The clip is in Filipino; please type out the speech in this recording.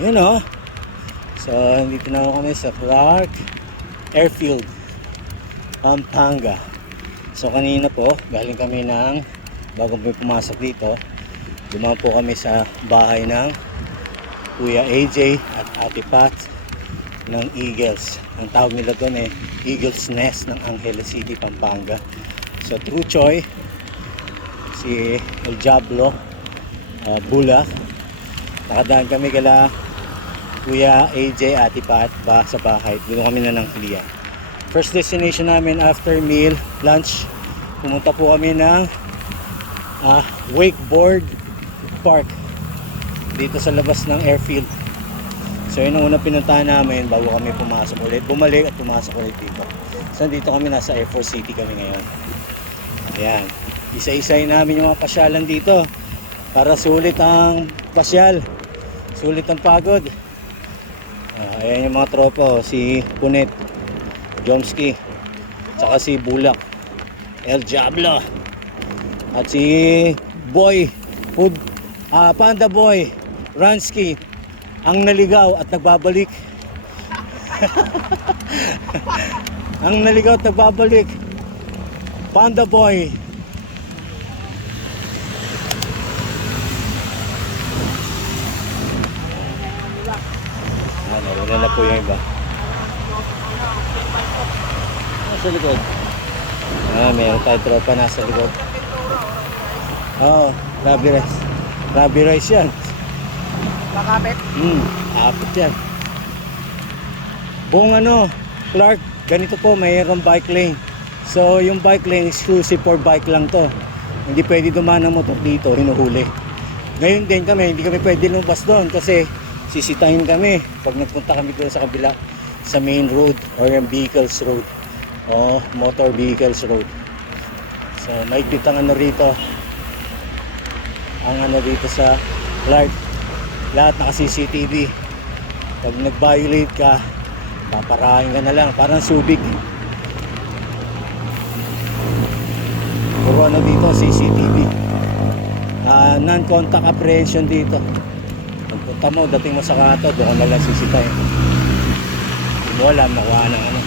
Yun o. So, dito na kami sa Clark Airfield, Pampanga. So, kanina po, galing kami ng, bago kami pumasok dito, dumaan po kami sa bahay ng Kuya AJ at Ate Pat ng Eagles. Ang tawag nila doon Eagles Nest ng Angeles City, Pampanga. So, True Choy, si El Diablo, Bula. Nakadaan kami kala Kuya AJ, Ate Pat sa bahay. Doon kami na ng Clia. First destination namin after meal, lunch, pumunta po kami ng wakeboard park dito sa labas ng airfield. So yun ang unang pinuntahan namin bago kami pumasok ulit. Bumalik at pumasok ulit dito. So dito kami, nasa Air Force City kami ngayon. Ayan. Isa-isayin namin yung mga pasyalan dito para sulit ang pasyal. Sulit ang pagod. Ayan yung mga tropa, si Punet, Jomski, tsaka si Bulak, El Diablo, at si Boy Hood, Panda Boy Ransky, ang naligaw at nagbabalik. Ang naligaw at nagbabalik, Panda Boy. Wala na po yung iba. Nasa likod. Meron tayong tropa nasa likod. Rabi rice. Rabi rice yan. Makapit? Apit yan. Buong Clark, ganito po, mayroong bike lane. So yung bike lane exclusive for bike lang to. Hindi pwede dumaan ng motor dito, hinuhuli. Ngayon din kami, hindi kami pwede lumabas doon kasi sisitahin kami pag nagpunta kami doon sa kabila, sa main road or yung vehicles road o motor vehicles road. So maigpit ang rito, ang dito sa Clark, lahat naka CCTV. Pag nag-violate ka, paparahin ka na lang, parang Subic. Puro dito CCTV, non-contact apprehension dito. Pagpunta mo, dating mo sa kanto, doon ka na lang sisitahin. Hindi mo alam, nakuha ng